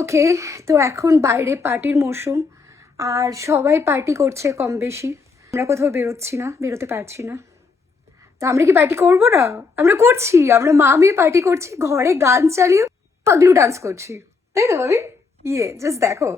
ওকে, তো এখন বাইরে পার্টির মৌসুম আর সবাই পার্টি করছে কম বেশি। আমরা কোথাও বেরোচ্ছি না, বেরোতে পারছি না। তো আমরা কি পার্টি করবো না? আমরা করছি, আমরা মা মেয়ে পার্টি করছি, ঘরে গান চালিয়ে পাগলু ডান্স করছি, তাই তো ভাবি? জাস্ট দেখো।